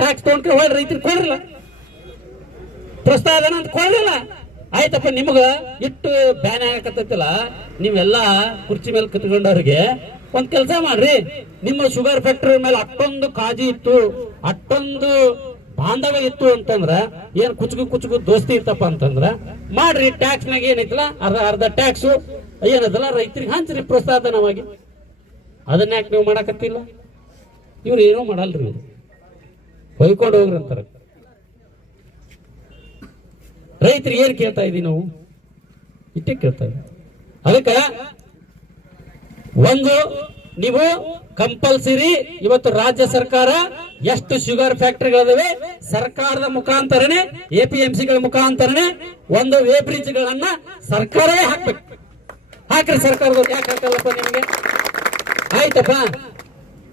Tax ತಗೊಂಡ್ರೆ ಹೊಳ್ಳಿ ರೈತರಿಗೆ ಕೊಡ್ರಲ್ಲ, ಪ್ರೋತ್ಸಾಹನ ಅಂತ ಕೊಡ್ರಲ್ಲ. ಆಯ್ತಪ್ಪ, ನಿಮ್ಗ ಇಟ್ಟು ಬ್ಯಾನ್ ಹಾಕತ್ತಲ್ಲ, ನೀವೆಲ್ಲ ಕುರ್ಚಿ ಮೇಲೆ ಕುತ್ಕೊಂಡವ್ರಿಗೆ ಒಂದ್ ಕೆಲಸ ಮಾಡ್ರಿ. ನಿಮ್ಮ ಶುಗರ್ ಫ್ಯಾಕ್ಟರಿ ಮೇಲೆ ಅಷ್ಟೊಂದು ಕಾಜಿ ಇತ್ತು, ಅಷ್ಟೊಂದು ಬಾಂಧವ್ಯ ಇತ್ತು ಅಂತಂದ್ರ, ಏನ್ ಕುಚುಕು ದೋಸ್ತಿ ಇತ್ತಪ್ಪ ಅಂತಂದ್ರ ಮಾಡ್ರಿ. ಟ್ಯಾಕ್ಸ್ ನಾಗ ಏನೈತಲ್ಲ ಅರ್ಧ ಟ್ಯಾಕ್ಸ್ ಏನದಲ್ಲ ರೈತರಿಗೆ ಹಂಚ್ರಿ ಪ್ರೋತ್ಸಾಹನವಾಗಿ. ಅದನ್ನ ಯಾಕೆ ನೀವು ಮಾಡಕತ್ತಿಲ್ಲ? ಇವ್ರು ಏನೋ ಮಾಡಲ್ರಿ, ಇವ್ರು ಹೊಯ್ಕೊಂಡು ಹೋಗ್ರಿ ಅಂತಾರ. ರೈತರಿಗೆ ಏನ್ ಕೇಳ್ತಾ ಇದೀವಿ ನಾವು? ಇಷ್ಟೇ ಕೇಳ್ತಾ ಇದೀವಿ. ಅದಕ್ಕ ಒಂದು ನೀವು ಕಂಪಲ್ಸರಿ ಇವತ್ತು ರಾಜ್ಯ ಸರ್ಕಾರ ಎಷ್ಟು ಶುಗರ್ ಫ್ಯಾಕ್ಟರಿಗಳಿದಾವೆ ಸರ್ಕಾರದ ಮುಖಾಂತರನೇ, ಎಪಿಎಂಸಿಗಳ ಮುಖಾಂತರನೇ ಒಂದು ವೇಬ್ರಿಡ್ಜ್ ಗಳನ್ನ ಸರ್ಕಾರವೇ ಹಾಕ್ಬೇಕು. ಹಾಕ್ರಿ ಸರ್ಕಾರದವ್ರು, ಯಾಕೆ ಹಾಕಲ್ಲಪ್ಪ ನಿಮ್ಗೆ? ಆಯ್ತಪ್ಪ,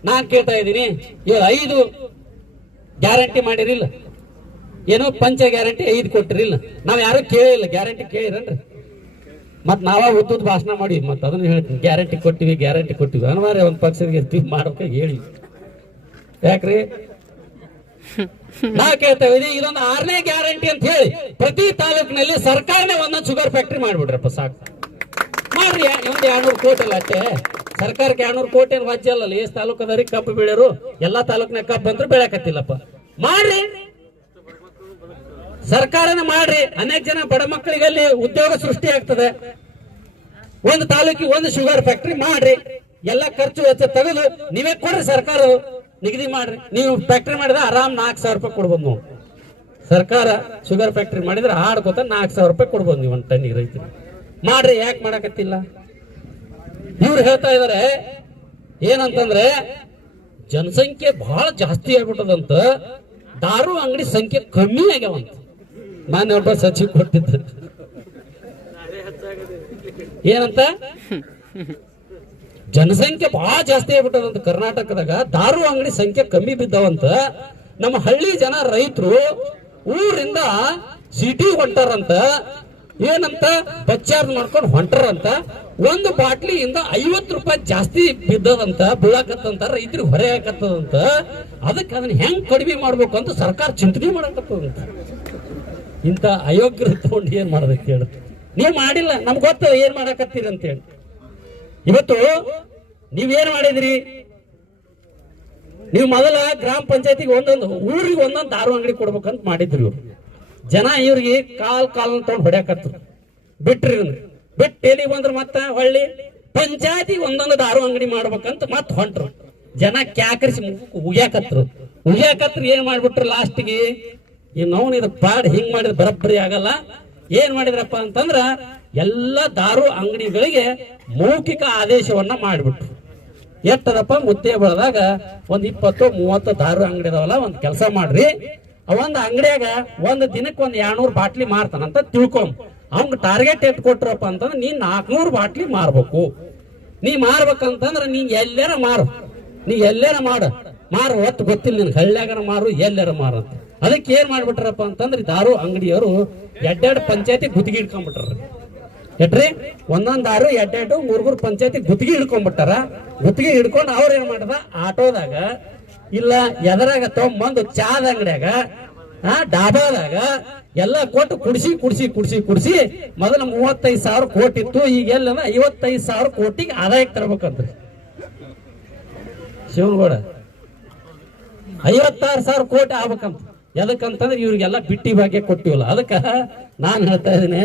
ನಾನ್ ಕೇಳ್ತಾ ಇದ್ದೀನಿ, ಇವ್ರು 5 ಗ್ಯಾರಂಟಿ ಮಾಡಿರಿಲ್ಲ, ಏನೋ ಪಂಚ ಗ್ಯಾರಂಟಿ 5 ಕೊಟ್ಟಿರಿಲ್ಲ. ನಾವ್ ಯಾರು ಕೇಳಿಲ್ಲ, ಗ್ಯಾರಂಟಿ ಕೇಳಿರನ್ರಿ? ಮತ್ ನಾವ ಉದ್ದದ ಭಾಷಣ ಮಾಡಿ ಮತ್ ಅದನ್ನ ಹೇಳ್ತೀನಿ, ಗ್ಯಾರಂಟಿ ಕೊಟ್ಟಿವಿ ಅನ್ವಾರೆ ಒಂದ್ ಪಕ್ಷಕ್ಕೆ ಇರ್ತೀವಿ ಮಾಡೋಕೆ ಹೇಳಿ. ಯಾಕ್ರಿ ನಾ ಕೇಳ್ತಾ ಇದೀವಿ, ಇದೊಂದು 6ನೇ ಗ್ಯಾರಂಟಿ ಅಂತ ಹೇಳಿ ಪ್ರತಿ ತಾಲೂಕಿನಲ್ಲಿ ಸರ್ಕಾರನೇ ಒಂದೊಂದು ಶುಗರ್ ಫ್ಯಾಕ್ಟರಿ ಮಾಡ್ಬಿಡ್ರಪ್ಪ, ಸಾಕು ಮಾಡ್ರಿ. ಒಂದು 200 ಕೋಟಿ ಅಲ್ಲ ಅಷ್ಟೇ, ಸರ್ಕಾರಕ್ಕೆ 200 ಕೋಟಿ ಏನು ವಾಜ್ಯ ಅಲ್ಲಲ್ಲ. ಎಷ್ಟು ತಾಲೂಕದವ್ರಿಗೆ ಕಬ್ಬು ಬೆಳೆಯೋರು, ಎಲ್ಲಾ ತಾಲೂಕಿನ ಕಬ್ಬು ಅಂತೂ ಬೆಳೆಯಕತ್ತಿಲ್ಲಪ್ಪ. ಮಾಡ್ರಿ, ಸರ್ಕಾರನ ಮಾಡ್ರಿ. ಅನೇಕ ಜನ ಬಡ ಮಕ್ಕಳಿಗೆ ಅಲ್ಲಿ ಉದ್ಯೋಗ ಸೃಷ್ಟಿ ಆಗ್ತದೆ. ಒಂದು ತಾಲೂಕಿಗೆ ಒಂದು ಶುಗರ್ ಫ್ಯಾಕ್ಟರಿ ಮಾಡ್ರಿ, ಎಲ್ಲ ಖರ್ಚು ವೆಚ್ಚ ತೆಗೆದು ನೀವೇ ಕೊಡ್ರಿ, ಸರ್ಕಾರ ನಿಗದಿ ಮಾಡ್ರಿ. ನೀವು ಫ್ಯಾಕ್ಟರಿ ಮಾಡಿದ್ರೆ ಆರಾಮ್ 4,000 ರೂಪಾಯಿ ಕೊಡ್ಬೋದು. ನಾವು ಸರ್ಕಾರ ಶುಗರ್ ಫ್ಯಾಕ್ಟರಿ ಮಾಡಿದ್ರೆ ಆಡ್ಕೋತ 4,000 ರೂಪಾಯಿ ಕೊಡ್ಬೋದು ನೀವು ಒಂದು ಟನ್ನಿಗೆ ರೈತರು. ಮಾಡ್ರಿ, ಯಾಕೆ ಮಾಡಕತ್ತಿಲ್ಲ? ಇವ್ರು ಹೇಳ್ತಾ ಇದಾರೆ ಏನಂತಂದ್ರೆ ಜನಸಂಖ್ಯೆ ಬಹಳ ಜಾಸ್ತಿ ಆಗ್ಬಿಟ್ಟದಂತ, ದಾರು ಅಂಗಡಿ ಸಂಖ್ಯೆ ಕಮ್ಮಿ ಆಗ್ಯಾವಂತ. ಮಾನ್ಯ ಒಬ್ಬ ಸಚಿವ ಕೊಟ್ಟಿದ್ದ ಏನಂತ, ಜನಸಂಖ್ಯೆ ಬಹಳ ಜಾಸ್ತಿ ಆಗ್ಬಿಟ್ಟದಂತ ಕರ್ನಾಟಕದಾಗ, ದಾರು ಅಂಗಡಿ ಸಂಖ್ಯೆ ಕಮ್ಮಿ ಬಿದ್ದಾವಂತ. ನಮ್ಮ ಹಳ್ಳಿ ಜನ ರೈತರು ಊರಿಂದ ಸಿಟಿ ಹೊಂಟಾರಂತ, ಏನಂತ ಬಚ್ಚಾರ್ ಮಾಡ್ಕೊಂಡು ಹೊಂಟಾರಂತ. ಒಂದು ಬಾಟ್ಲಿಯಿಂದ 50 ರೂಪಾಯಿ ಜಾಸ್ತಿ ಬಿದ್ದದಂತ, ಬೀಳಾಕತ್ತಂತ, ರೈತರಿಗೆ ಹೊರೆ ಹಾಕತ್ತದಂತ. ಅದಕ್ಕೆ ಅದನ್ನ ಹೆಂಗ್ ಕಡಿಮೆ ಮಾಡ್ಬೇಕು ಅಂತ ಸರ್ಕಾರ ಚಿಂತನೆ ಮಾಡಕತ್ತದಂತ. ಇಂತ ಅಯೋಗ್ಯರ ತಗೊಂಡು ಏನ್ ಮಾಡ್ಬೇಕು ಹೇಳಿ? ನೀವು ಮಾಡಿಲ್ಲ, ನಮ್ಗೆ ಗೊತ್ತದ ಏನ್ ಮಾಡಕತ್ತೀರಿ ಅಂತ ಹೇಳಿ. ಇವತ್ತು ನೀವೇನ್ ಮಾಡಿದ್ರಿ? ನೀವು ಮೊದಲ ಗ್ರಾಮ ಪಂಚಾಯತಿಗೆ ಒಂದೊಂದು ಊರಿಗೆ ಒಂದೊಂದು ದಾರು ಅಂಗಡಿ ಕೊಡ್ಬೇಕಂತ ಮಾಡಿದ್ರಿ. ಇವ್ರು ಜನ ಇವ್ರಿಗೆ ಕಾಲ್ ತಗೊಂಡು ಹೊಡ್ಯಾಕತ್ರು. ಬಿಟ್ರಿ, ಬಿಟ್ಟು ಎಲ್ಲಿಗೆ ಬಂದ್ರು ಮತ್ತ ಹೊಳ್ಳಿ ಪಂಚಾಯತಿಗೆ ಒಂದೊಂದು ದಾರು ಅಂಗಡಿ ಮಾಡ್ಬೇಕಂತ ಮತ್ ಹೊಂಟ್ರು. ಜನ ಕ್ಯಾಕರಿಸಿ ಉಗ್ಯಾಕತ್ರು. ಏನ್ ಮಾಡ್ಬಿಟ್ರು ಲಾಸ್ಟ್ಗೆ, ಇನ್ನವನು ಇದು ಪಾಡ್ ಹಿಂಗ್ ಮಾಡಿದ್ರೆ ಬರಬ್ಬರಿ ಆಗಲ್ಲ. ಏನ್ ಮಾಡಿದ್ರಪ್ಪ ಅಂತಂದ್ರ ಎಲ್ಲ ದಾರು ಅಂಗಡಿಗಳಿಗೆ ಮೌಖಿಕ ಆದೇಶವನ್ನ ಮಾಡಿಬಿಟ್ರು. ಎಷ್ಟದಪ್ಪ, ಮುದ್ದೆ ಬೆಳೆದಾಗ ಒಂದ್ 20-30 ದಾರು ಅಂಗಡಿ ಇದಾವಲ್ಲ, ಒಂದ್ ಕೆಲಸ ಮಾಡ್ರಿ, ಒಂದ್ ಅಂಗಡಿಯಾಗ ಒಂದ್ ದಿನಕ್ಕೆ 200 ಬಾಟ್ಲಿ ಮಾರ್ತಾನಂತ ತಿಳ್ಕೊಂಡ್, ಅವ್ನ್ ಟಾರ್ಗೆಟ್ ಎಟ್ ಕೊಟ್ರಪ್ಪ ಅಂತಂದ್ರೆ ನೀನ್ 400 ಬಾಟ್ಲಿ ಮಾರ್ಬೇಕು. ನೀ ಮಾರ್ಬೇಕಂತಂದ್ರ ನೀ ಎಲ್ಲಾರ ಮಾರು ಒಟ್ಟು ಗೊತ್ತಿಲ್ಲ ನಿನ್, ಹಳ್ಳ್ಯಾಗರ ಮಾರು ಎಲ್ಲಾರ ಮಾರು ಅಂತ. ಅದಕ್ಕೆ ಏನ್ ಮಾಡ್ಬಿಟ್ರಪ್ಪ ಅಂತಂದ್ರೆ ದಾರು ಅಂಗಡಿಯವರು 2 ಪಂಚಾಯತಿ ಗುತ್ತಿಗೆ ಹಿಡ್ಕೊಂಡ್ಬಿಟ್ರ. ಎಟ್ರಿ, ಒಂದೊಂದ್ ದಾರು 2-3 ಪಂಚಾಯತಿ ಗುತ್ತಿಗೆ ಹಿಡ್ಕೊಂಡ್ಬಿಟ್ಟಾರ. ಗುತ್ತಿಗೆ ಹಿಡ್ಕೊಂಡು ಅವ್ರ ಏನ್ ಮಾಡದ, ಆಟೋದಾಗ ಇಲ್ಲ ಎದರಾಗ ತಗೊಂಬಂದು ಚಾದ ಅಂಗಡಿಯಾಗ ಡಾಬಾದಾಗ ಎಲ್ಲ ಕೊಟ್ಟು ಕುಡಿಸಿ ಮೊದಲ 35,000 ಕೋಟಿ ಇತ್ತು, ಈಗ ಎಲ್ಲ 55,000 ಕೋಟಿಗೆ ಆದಾಯಕ್ಕೆ ತರಬೇಕಂತ್ರಿ. ಶಿವನಗೌಡ 56,000 ಕೋಟಿ ಆಗ್ಬೇಕಂತ. ಎದಕ್ಕಂತಂದ್ರೆ ಇವ್ರಿಗೆಲ್ಲ ಬಿಟ್ಟಿ ಭಾಗ್ಯ ಕೊಟ್ಟಿವಲ್ಲ. ಅದಕ್ಕ ನಾನ್ ಹೇಳ್ತಾ ಇದ್ದೀನಿ,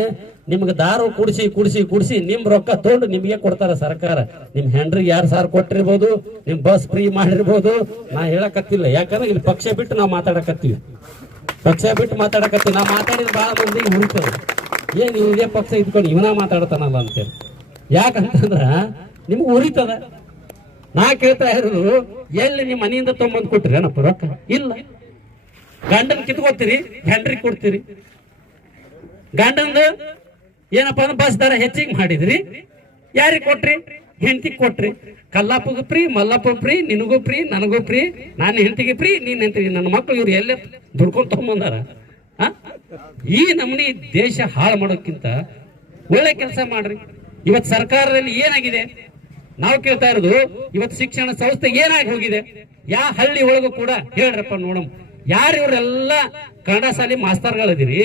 ನಿಮ್ಗೆ ದಾರು ಕುಡಿಸಿ ನಿಮ್ ರೊಕ್ಕ ತಗೊಂಡು ನಿಮ್ಗೆ ಕೊಡ್ತಾರ ಸರ್ಕಾರ. ನಿಮ್ ಹೆಂಡ್ರಿಗೆ 2,000 ಕೊಟ್ಟಿರ್ಬೋದು, ನಿಮ್ ಬಸ್ ಫ್ರೀ ಮಾಡಿರ್ಬೋದು. ನಾ ಹೇಳಕತ್ತಿಲ್ಲ, ಯಾಕಂದ್ರೆ ಇಲ್ಲಿ ಪಕ್ಷ ಬಿಟ್ಟು ನಾವು ಮಾತಾಡಕತ್ತೀವಿ. ನಾ ಮಾತಾಡಿದ ಬಹಳ ಮಂದಿಗೆ ಹುಡುಕ್ತದೆ, ಏನ್ ಇದೇ ಪಕ್ಷ ಇದ್ಕೊಂಡು ಇವನ ಮಾತಾಡ್ತಾನಲ್ಲ ಅಂತೇಳಿ. ಯಾಕಂತಂದ್ರ ನಿಮ್ಗೆ ಉರಿತದ. ನಾ ಕೇಳ್ತಾ ಇರೋದು, ಎಲ್ಲಿ ನಿಮ್ ಮನೆಯಿಂದ ತೊಗೊಂಬಂದ್ ಕೊಟ್ರಿ ಏನಪ್ಪ ರೊಕ್ಕ? ಇಲ್ಲ. ಗಂಡನ್ ಕಿತ್ಕೊತೀರಿ, ಹೆಂಡ್ರಿಗೆ ಕೊಡ್ತೀರಿ. ಗಂಡಂದು ಏನಪ್ಪಾ ಅಂದ್ರೆ ಬಸ್ ದರ ಹೆಚ್ಚಿಗೆ ಮಾಡಿದ್ರಿ, ಯಾರಿಗೆ ಕೊಟ್ರಿ? ಹೆಂಡತಿಗೆ ಕೊಟ್ರಿ. ಕಲ್ಲಾಪಗೂ ಫ್ರೀ, ಮಲ್ಲಪ್ಪ ಫ್ರೀ, ನಿನಗೂ ಫ್ರೀ, ನನಗೂ ಫ್ರೀ, ನಾನು ಹೆಂಡತಿಗೆ ಫ್ರೀ, ನೀನ್ ಹೆಂಡತಿಗೆ. ನನ್ನ ಮಕ್ಕಳು ಇವ್ರು ಎಲ್ಲೇ ದುಡ್ಕೊಂಡು ತಗೊಂಬಂದಾರ. ಈ ನಮ್ಮನಿ ದೇಶ ಹಾಳು ಮಾಡೋಕ್ಕಿಂತ ಒಳ್ಳೆ ಕೆಲಸ ಮಾಡ್ರಿ. ಇವತ್ತು ಸರ್ಕಾರದಲ್ಲಿ ಏನಾಗಿದೆ ನಾವು ಕೇಳ್ತಾ ಇರೋದು, ಇವತ್ತು ಶಿಕ್ಷಣ ಸಂಸ್ಥೆ ಏನಾಗಿ ಹೋಗಿದೆ? ಯಾವ ಹಳ್ಳಿ ಒಳಗೂ ಕೂಡ ಹೇಳ್ರಪ್ಪ ನೋಡಮ್, ಯಾರು ಇವರೆಲ್ಲ ಕನ್ನಡ ಶಾಲೆ ಮಾಸ್ತರ್ಗಳದಿರಿ,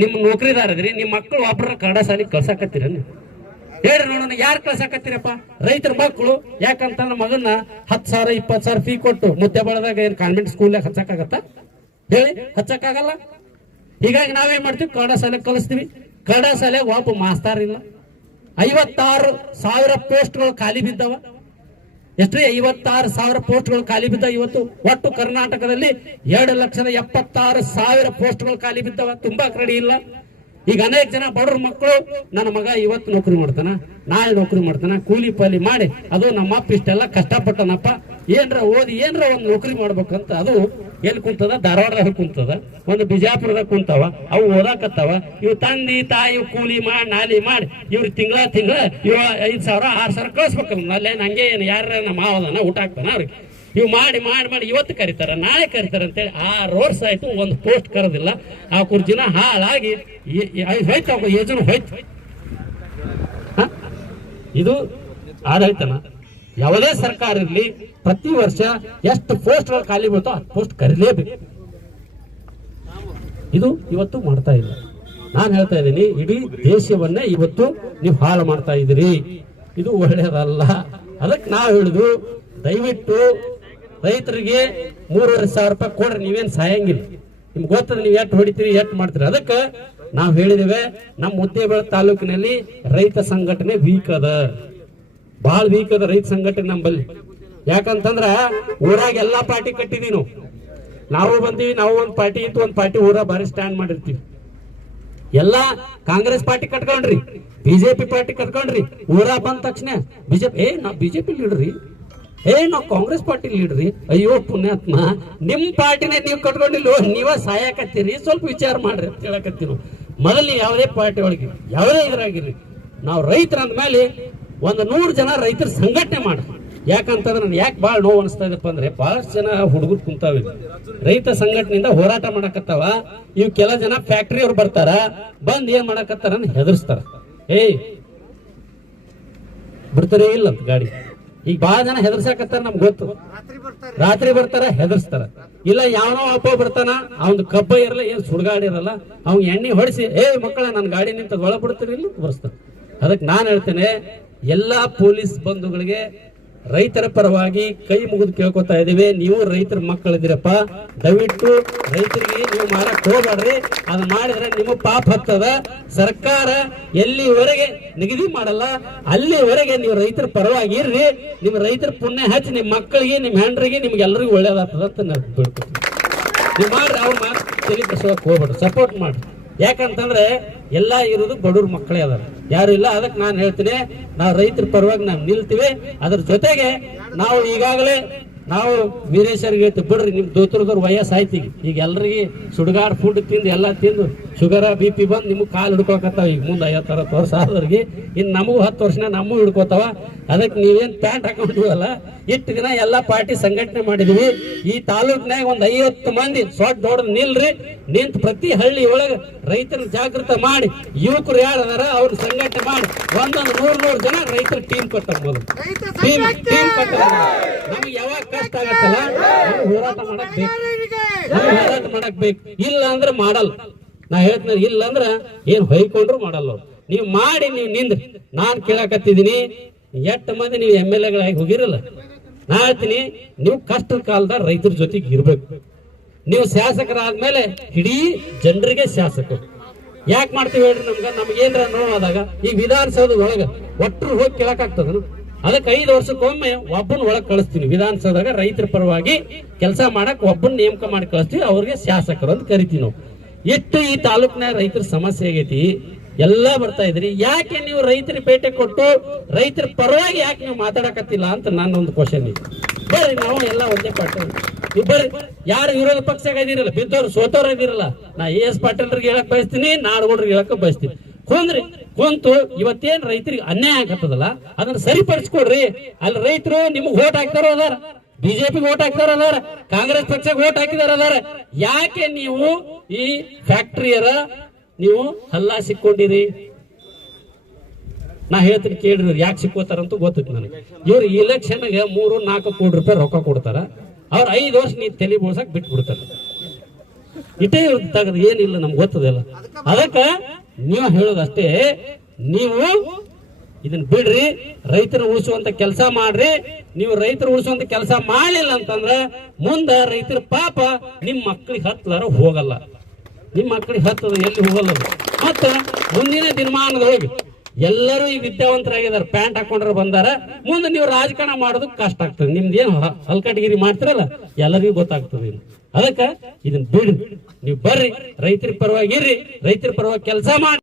ನಿಮ್ಮ ನೌಕರಿದಾರದಿರಿ, ನಿಮ್ಮ ಮಕ್ಕಳು ಒಬ್ಬರ ಕನ್ನಡ ಶಾಲೆ ಕಳ್ಸಾಕತ್ತೀರ ಹೇಳ್ರಿ ನೋಡೋಣ. ಯಾರು ಕಳ್ಸಾಕತ್ತೀರಪ್ಪ? ರೈತರ ಮಕ್ಕಳು. ಯಾಕಂತ ಮಗನ 10,000 20,000 ಫೀ ಕೊಟ್ಟು ಮುದ್ದೆ ಬಳದಾಗ ಏನ್ ಕಾನ್ವೆಂಟ್ ಸ್ಕೂಲ್ನಾಗ ಹಚ್ಚಕ್ಕಾಗತ್ತ ಹೇಳಿ? ಹಚ್ಚಕ್ಕಾಗಲ್ಲ. ಹೀಗಾಗಿ ನಾವೇನ್ ಮಾಡ್ತೀವಿ, ಕನ್ನಡ ಶಾಲೆ ಕಲಿಸ್ತೀವಿ. ಕನ್ನಡ ಶಾಲೆ ಒಬ್ಬ ಮಾಸ್ತಾರ ಇಲ್ಲ. 56,000 ಪೋಸ್ಟ್ಗಳು ಖಾಲಿ ಬಿದ್ದಾವ. ಎಷ್ಟ್ರಿ? 56,000 ಪೋಸ್ಟ್ಗಳು ಖಾಲಿ ಬಿದ್ದಾವ. ಇವತ್ತು ಒಟ್ಟು ಕರ್ನಾಟಕದಲ್ಲಿ 2,76,000 ಪೋಸ್ಟ್ಗಳು ಖಾಲಿ ಬಿದ್ದಾವ. ತುಂಬಾ ರೆಡಿ ಇಲ್ಲ. ಈಗ ಅನೇಕ ಜನ ಬಡವ್ರ ಮಕ್ಕಳು, ನನ್ನ ಮಗ ಇವತ್ತು ನೌಕರಿ ಮಾಡ್ತಾನ, ನಾಳೆ ನೌಕರಿ ಮಾಡ್ತಾನ, ಕೂಲಿ ಪಾಲಿ ಮಾಡಿ, ಅದು ನಮ್ಮ ಅಪ್ಪ ಇಷ್ಟೆಲ್ಲ ಕಷ್ಟಪಟ್ಟನಪ್ಪ, ಏನ್ರ ಓದಿ ಏನ್ರ ಒಂದು ನೌಕರಿ ಮಾಡ್ಬೇಕಂತ. ಅದು ಎಲ್ಲಿ ಕುಂತದ? ಧಾರವಾಡದಾಗ ಕುಂತದ, ಒಂದು ಬಿಜಾಪುರದಾಗ ಕುಂತಾವ. ಅವು ಓದಾಕತ್ತಾವ. ಇವ್ ತಂದಿ ತಾಯಿ ಕೂಲಿ ಮಾಡಿ ನಾಲಿ ಮಾಡಿ ಇವ್ರು ತಿಂಗಳ ಇವ 5,000 6,000 ಕಳಿಸ್ಬೇಕಲ್ಲ. ಅಲ್ಲೇನು ಹಂಗೆ ಏನು ಯಾರ ನಮ್ಮ ಮಾವದನ ಊಟ ಹಾಕ್ತಾನ ಅವ್ರಿಗೆ. ಇವ್ ಮಾಡಿ ಮಾಡಿ ಮಾಡಿ ಇವತ್ತು ಕರೀತಾರ, ನಾಳೆ ಕರೀತಾರ ಅಂತೇಳಿ 6 ವರ್ಷ ಆಯ್ತು, ಒಂದು ಪೋಸ್ಟ್ ಕರೋದಿಲ್ಲ. ಆ ಕುರ್ಜಿನ ಹಾಳಾಗಿ ಹೋಯ್ತು, ಯೋಜನೆ ಹೋಯ್ತು. ಇದು ಆಡಳಿತನ. ಯಾವುದೇ ಸರ್ಕಾರ ಇರ್ಲಿ, ಪ್ರತಿ ವರ್ಷ ಎಷ್ಟು ಪೋಸ್ಟ್ಗಳು ಖಾಲಿ ಬೀಳ್ತಾವ ಆ ಪೋಸ್ಟ್ ಕರೀಲೇಬೇಕು. ಇದು ಇವತ್ತು ಮಾಡ್ತಾ ಇಲ್ಲ. ನಾನು ಹೇಳ್ತಾ ಇದ್ದೀನಿ, ಇಡೀ ದೇಶವನ್ನೇ ಇವತ್ತು ನೀವು ಹಾಳು ಮಾಡ್ತಾ ಇದ್ದೀರಿ. ಇದು ಒಳ್ಳೆಯದಲ್ಲ. ಅದಕ್ಕೆ ನಾವು ಹೇಳಿದು, ದಯವಿಟ್ಟು ರೈತರಿಗೆ 3,500 ರೂಪಾಯಿ ಕೊಡ್ರಿ. ನೀವೇನ್ ಸಾಯಂಗಿಲ್ಲ. ನಿಮ್ಗೆ ಗೊತ್ತದ ನೀವು ಎಷ್ಟು ಹೊಡಿತೀರಿ, ಎಷ್ಟು ಮಾಡ್ತೀರಿ. ಅದಕ್ಕೆ ನಾವು ಹೇಳಿದೇವೆ, ನಮ್ಮ ಮುದ್ದೇಬೇಳೆ ತಾಲೂಕಿನಲ್ಲಿ ರೈತ ಸಂಘಟನೆ ವೀಕ್ ಅದ, ಬಹಳ ವೀಕ್ ಅದ ರೈತ ಸಂಘಟನೆ ನಂಬಲ್ಲಿ. ಯಾಕಂತಂದ್ರ ಊರಾಗ ಎಲ್ಲಾ ಪಾರ್ಟಿ ಕಟ್ಟಿದೀವಿ ನಾವು ಬಂದೀವಿ. ನಾವು ಒಂದ್ ಪಾರ್ಟಿ ಇತ್ತು, ಒಂದ್ ಪಾರ್ಟಿ ಊರ ಬಾರಿ ಸ್ಟ್ಯಾಂಡ್ ಮಾಡಿರ್ತೀವಿ. ಎಲ್ಲಾ ಕಾಂಗ್ರೆಸ್ ಪಾರ್ಟಿ ಕಟ್ಕೊಂಡ್ರಿ, ಬಿಜೆಪಿ ಪಾರ್ಟಿ ಕಟ್ಕೊಂಡ್ರಿ. ಊರ ಬಂದ ತಕ್ಷಣ ಬಿಜೆಪಿ ನಾವ್ ಬಿಜೆಪಿ ಲೀಡ್ರಿ, ನಾವ್ ಕಾಂಗ್ರೆಸ್ ಪಾರ್ಟಿ ಲೀಡ್ರಿ. ಅಯ್ಯೋ ಪುಣ್ಯಾತ್ಮ, ನಿಮ್ ಪಾರ್ಟಿನೇ ನೀವು ಕಟ್ಕೊಂಡಿಲ್ಲ, ನೀವ ಸಾಯಕತ್ತೀರಿ. ಸ್ವಲ್ಪ ವಿಚಾರ ಮಾಡ್ರಿ ಅಂತ ಹೇಳಕತ್ತೀವಿ. ಮೊದಲು ಯಾವುದೇ ಪಾರ್ಟಿ ಒಳಗೆ ಯಾವುದೇ ಇದ್ರಾಗಿರ್ರಿ, ನಾವು ರೈತರ ಅಂದ್ಮೇಲೆ ಒಂದು 100 ಜನ ರೈತರ ಸಂಘಟನೆ ಮಾಡಿ. ಯಾಕಂತಂದ್ರೆ ನನ್ ಯಾಕೆ ಬಹಳ ನೋವು ಅನಿಸ್ತಾ ಇದಪ್ಪ ಅಂದ್ರೆ, ಬಹಳಷ್ಟು ಜನ ಹುಡುಗರು ಕುಂತಾವ ರೈತ ಸಂಘಟನೆಯಿಂದ ಹೋರಾಟ ಮಾಡಕತ್ತಾವ. ಇವ್ ಕೆಲ ಜನ ಫ್ಯಾಕ್ಟ್ರಿ ಅವ್ರು ಬರ್ತಾರ, ಬಂದ್ ಏನ್ ಮಾಡಕತ್ತಾರ ಹೆದರ್ಸ್ತಾರ. ಬಿಡ್ತಾರೆ ಇಲ್ಲ ಅಂತ ಗಾಡಿ. ಈಗ ಬಹಳ ಜನ ಹೆದರ್ಸಾಕತ್ತಾರ, ನಮ್ಗೆ ಗೊತ್ತು. ರಾತ್ರಿ ಬರ್ತಾರ, ಹೆದರ್ಸ್ತಾರ. ಇಲ್ಲ ಯಾವನೋ ಅಪ್ಪ ಬರ್ತಾನ, ಅವ್ನ ಕಬ್ಬ ಇರಲ್ಲ, ಏನ್ ಸುಡ್ಗಾಡಿ ಇರಲ್ಲ, ಅವ್ನ ಎಣ್ಣೆ ಹೊಡಿಸಿ ಮಕ್ಕಳ ನನ್ ಗಾಡಿ ನಿಂತ ಒಳ ಬಿಡ್ತೀರಿ ಇಲ್ಲಿ ಬರ್ಸ್ತಾರ. ಅದಕ್ಕೆ ನಾನು ಹೇಳ್ತೇನೆ, ಎಲ್ಲಾ ಪೊಲೀಸ್ ಬಂಧುಗಳಿಗೆ ರೈತರ ಪರವಾಗಿ ಕೈ ಮುಗಿದು ಕೇಳ್ಕೊತಾ ಇದೀವಿ. ನೀವು ರೈತರ ಮಕ್ಕಳಿದ್ದೀರಪ್ಪ, ದಯವಿಟ್ಟು ರೈತರಿಗೆ ನೀವು ಮಾರಕ್ ಹೋಗ್ಬೇಡ್ರಿ. ಅದ್ ಮಾಡಿದ್ರೆ ನಿಮ್ಮ ಪಾಪ ಹತ್ತದ. ಸರ್ಕಾರ ಎಲ್ಲಿವರೆಗೆ ನಿಗದಿ ಮಾಡಲ್ಲ ಅಲ್ಲಿವರೆಗೆ ನೀವು ರೈತರ ಪರವಾಗಿ ಇರ್ರಿ. ನಿಮ್ ರೈತರ ಪುಣ್ಯ ಹಚ್ಚಿ ನಿಮ್ ಮಕ್ಕಳಿಗೆ, ನಿಮ್ ಹೆಂಡ್ರಿಗೆ, ನಿಮ್ಗೆಲ್ಲರಿಗೂ ಒಳ್ಳೇದಾಗ್ತದ ಅಂತ ನಾನು ಬಿಡ್ತೀನಿ. ನೀವು ಮಾಡ್ರಿ, ಅವ್ರ ಮಾತು ತಲೆ ಕೆಡಿಸೋಕೆ ಹೋಗ್ಬೇಡ್ರಿ, ಸಪೋರ್ಟ್ ಮಾಡ್ರಿ. ಯಾಕಂತಂದ್ರೆ ಎಲ್ಲಾ ಇರೋದು ಬಡವ್ರ ಮಕ್ಕಳೇ ಅದಾರ, ಯಾರು ಇಲ್ಲ. ಅದಕ್ಕೆ ನಾನು ಹೇಳ್ತೀನಿ, ನಾವು ರೈತರ ಪರವಾಗಿ ನಾವು ನಿಲ್ತೀವಿ. ಅದ್ರ ಜೊತೆಗೆ ನಾವು ಈಗಾಗಲೇ ನಾವು ವೀರೇಶ್ವರಿಗೆ ಹೇಳ್ತೀವಿ, ಬಿಡ್ರಿ ನಿಮ್ ದೋತ್ರದವ್ರ ವಯಸ್ಸು ಆಯ್ತು. ಈಗ ಎಲ್ರಿಗೆ ಸುಡುಗಾಡ್ ಫುಡ್ ತಿಂದು ಎಲ್ಲ ತಿಂದು ಶುಗರ್ BP ಬಂದು ನಿಮ್ಗೆ ಕಾಲು ಹಿಡ್ಕೋಕತ್ತಾವ. ಈಗ ಮುಂದೆ 50-60 ವರ್ಷ ಆದವ್ರಿಗೆ, ಇನ್ನು ನಮಗೂ 10 ವರ್ಷನ ನಮಗೂ ಹಿಡ್ಕೋತಾವ. ಅದಕ್ಕೆ ನೀವೇನ್ ಪ್ಯಾಂಟ್ ಹಾಕೊಂಡಿವಲ್ಲ, ಇಷ್ಟು ದಿನ ಎಲ್ಲಾ ಪಾರ್ಟಿ ಸಂಘಟನೆ ಮಾಡಿದ್ವಿ. ಈ ತಾಲೂಕಿನಾಗ ಒಂದ್ 50 ಮಂದಿ ದೊಡ್ಡ ನಿಲ್ರಿ, ನಿಂತು ಪ್ರತಿ ಹಳ್ಳಿ ಒಳಗ ರೈತರ ಜಾಗೃತ ಮಾಡಿ, ಯುವಕರು ಯಾರು ಅದಾರ ಅವ್ರ ಸಂಘಟನೆ ಮಾಡಿ ಒಂದೊಂದು 100 ಜನ ರೈತರ ಟೀಮ್ ಕಟ್ಟಬಹುದು. ಟೀಮ್ ಕಟ್ಟ ನಮ್ಗೆ ಯಾವಾಗ ಕಷ್ಟ ಆಗತ್ತಲ್ಲ, ಹೋರಾಟ ಮಾಡಕ್ ಬೇಕು. ಇಲ್ಲ ಅಂದ್ರೆ ಮಾಡಲ್ಲ. ನಾ ಹೇಳ್ತೀನಿ, ಇಲ್ಲ ಅಂದ್ರ ಏನ್ ಹೊಯ್ಕೊಂಡ್ರು ಮಾಡಲ್ಲ. ನೀವು ಮಾಡಿ, ನೀವು ನಿಂದ್ರಿ. ನಾನ್ ಕೇಳಕತ್ತಿದೀನಿ, 8 ಮಂದಿ ನೀವು MLAಗಳಾಗಿ ಹೋಗಿರಲ್ಲ. ನಾ ಹೇಳ್ತೀನಿ, ನೀವು ಕಷ್ಟದ ಕಾಲದ ರೈತರ ಜೊತೆಗೆ ಇರ್ಬೇಕು. ನೀವು ಶಾಸಕರಾದ್ಮೇಲೆ ಇಡೀ ಜನರಿಗೆ ಶಾಸಕರು ಯಾಕೆ ಮಾಡ್ತೀವಿ ಹೇಳ್ರಿ? ನಮ್ಗೇನ್ರ ನೋವಾದಾಗ ಈ ವಿಧಾನಸೌಧ ಒಳಗ ಒಟ್ಟರು ಹೋಗಿ ಕೇಳಕ್ಕಾಗ್ತದ? ಅದಕ್ಕೆ 5 ವರ್ಷಕ್ಕೊಮ್ಮೆ ಒಬ್ಬನ ಒಳಗ್ ಕಳಿಸ್ತೀನಿ. ವಿಧಾನಸೌಧದಾಗ ರೈತರ ಪರವಾಗಿ ಕೆಲಸ ಮಾಡಕ್ ಒಬ್ಬನ ನೇಮಕ ಮಾಡಿ ಕಳಿಸ್ತೀವಿ. ಅವ್ರಿಗೆ ಶಾಸಕರು ಅಂತ ಕರಿತೀವಿ ನಾವು. ಎಷ್ಟು ಈ ತಾಲೂಕಿನ ರೈತರ ಸಮಸ್ಯೆ ಆಗೈತಿ, ಎಲ್ಲಾ ಬರ್ತಾ ಇದ್ರಿ. ಯಾಕೆ ನೀವು ರೈತರ ಭೇಟಿ ಕೊಟ್ಟು ರೈತರ ಪರವಾಗಿ ಯಾಕೆ ನೀವು ಮಾತಾಡಕತ್ತಿಲ್ಲ ಅಂತ ನನ್ನ ಒಂದು ಕ್ವಶನ್ ಇದೆ. ಬರ್ರಿ, ನಾವು ಎಲ್ಲ ಒಂದೇ ಪಾರ್ಟಿ. ನೀವು ಬರ್ರಿ, ಯಾರು ವಿರೋಧ ಪಕ್ಷ ಇದಿರಲ್ಲ, ಬಿದ್ದವ್ರು ಸೋತವ್ರು ಇದಿರಲ್ಲ. ನಾ AS ಪಾಟೀಲ್ರಿಗೆ ಹೇಳಕ್ ಬಯಸ್ತೀನಿ, ನಾಡಗೌಡ್ರಿಗೆ ಹೇಳಕ್ ಬಯಸ್ತೀನಿ. ಕುಂತು ಇವತ್ತೇನ್ ರೈತರಿಗೆ ಅನ್ಯಾಯ ಆಗತ್ತದಲ್ಲ, ಅದನ್ನ ಸರಿಪಡಿಸ್ಕೊಡ್ರಿ. ಅಲ್ಲಿ ರೈತರು ನಿಮ್ಗೆ ಓಟ್ ಹಾಕ್ತಾರೋ ಅದಾರ, ಬಿಜೆಪಿ ಓಟ್ ಹಾಕ್ತಾರ ಅದಾರ, ಕಾಂಗ್ರೆಸ್ ಪಕ್ಷಕ್ಕೆ ಓಟ್ ಹಾಕಿದಾರ ಅದಾರ. ಯಾಕೆ ನೀವು ಈ ಫ್ಯಾಕ್ಟರಿಯರ ನೀವು ಹಲ್ಲ ಸಿಕ್ಕೊಂಡಿರಿ? ನಾ ಹೇಳ್ತೀನಿ ಕೇಳ್ರಿ, ಯಾಕೆ ಸಿಕ್ಕೋತಾರಂತೂ ಗೊತ್ತೈತಿ ನನಗೆ. ಇವ್ರು ಇಲೆಕ್ಷನ್ಗೆ 3-4 ಕೋಟಿ ರೂಪಾಯಿ ರೊಕ್ಕ ಕೊಡ್ತಾರ. ಅವ್ರ 5 ವರ್ಷ ನೀ ತಲೆ ಬೋಳ್ಸಕ್ ಬಿಟ್ಬಿಡ್ತಾರ. ಇಟೇ ತೆಗೆದು ಏನಿಲ್ಲ ನಮ್ಗೆ ಗೊತ್ತದಿಲ್ಲ. ಅದಕ್ಕ ನೀವು ಹೇಳೋದಷ್ಟೇ, ನೀವು ಇದನ್ನ ಬಿಡ್ರಿ, ರೈತರ ಉಳಿಸುವಂತ ಕೆಲಸ ಮಾಡ್ರಿ. ನೀವು ರೈತರು ಉಳಿಸುವಂತ ಕೆಲಸ ಮಾಡಲಿಲ್ಲ ಅಂತಂದ್ರ ಮುಂದ ರೈತರ ಪಾಪ ನಿಮ್ ಮಕ್ಕಳಿಗೆ ಹತ್ತಲಾರ ಹೋಗಲ್ಲ, ನಿಮ್ ಮಕ್ಕಳಿಗೆ ಹತ್ತದ ಎಲ್ಲಿ ಹೋಗಲ್ಲ. ಮತ್ತ ಮುಂದಿನ ದಿನಮಾನದೊಳಗೆ ಎಲ್ಲರೂ ಈ ವಿದ್ಯಾವಂತರಾಗಿದ್ದಾರೆ, ಪ್ಯಾಂಟ್ ಹಾಕೊಂಡ್ರೆ ಬಂದಾರ. ಮುಂದೆ ನೀವು ರಾಜಕಾರಣ ಮಾಡೋದಕ್ಕೆ ಕಷ್ಟ ಆಗ್ತದೆ. ನಿಮ್ದೇನು ಹಲ್ಕಟ್ಗಿರಿ ಮಾಡ್ತಿರಲ್ಲ ಎಲ್ಲರಿಗೂ ಗೊತ್ತಾಗ್ತದೆ. ಅದಕ್ಕ ಇದನ್ನ ಬಿಡ್ರಿ, ನೀವು ಬರ್ರಿ, ರೈತರ ಪರವಾಗಿ ಇರ್ರಿ, ರೈತರ ಪರವಾಗಿ ಕೆಲಸ ಮಾಡಿ.